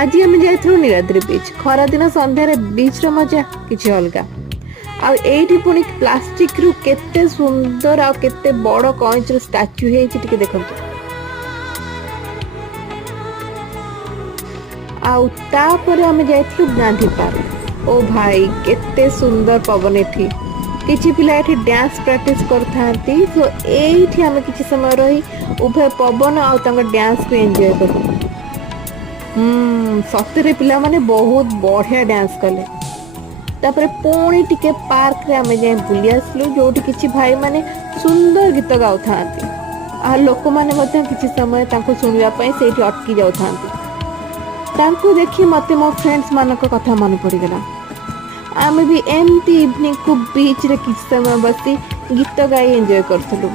आज आम जाइलु नीलाद्रि बीच खरा दिन संध्यारे बीच रो मजा किछि अलगा। आ एठी पुणी प्लास्टिक रु केते सुंदर आ केते बड़ कइंच रो स्टैच्यू हेछि टिके देखंतु। आ तापर आम जाइलु गांधी पार्क। ओ भाई केते सुंदर पवन एठी किछि पिला एठी डांस प्रैक्टिस करथांती। सो एठी आम किछि समय रही उभय पवन आ तांका डांस को एंजॉय करू। सतरे पिला माने बहुत बढ़िया डांस कले। तापर पुणी टिके पार्क रे आम जाए बुली आसलु जोठी किछि भाई माने सुंदर गीत गाउ थांती। आ लोक माने मते किछि समय तांको सुनिया पई सेठी अटकी जाउ थांती। तांको देखि मते मो फ्रेंड्स मानक कथा मन पड़ी गला। आम भी एमती इवनिंग को बीच रे किछि समय बसी गीत गाई एंजॉय करथलु।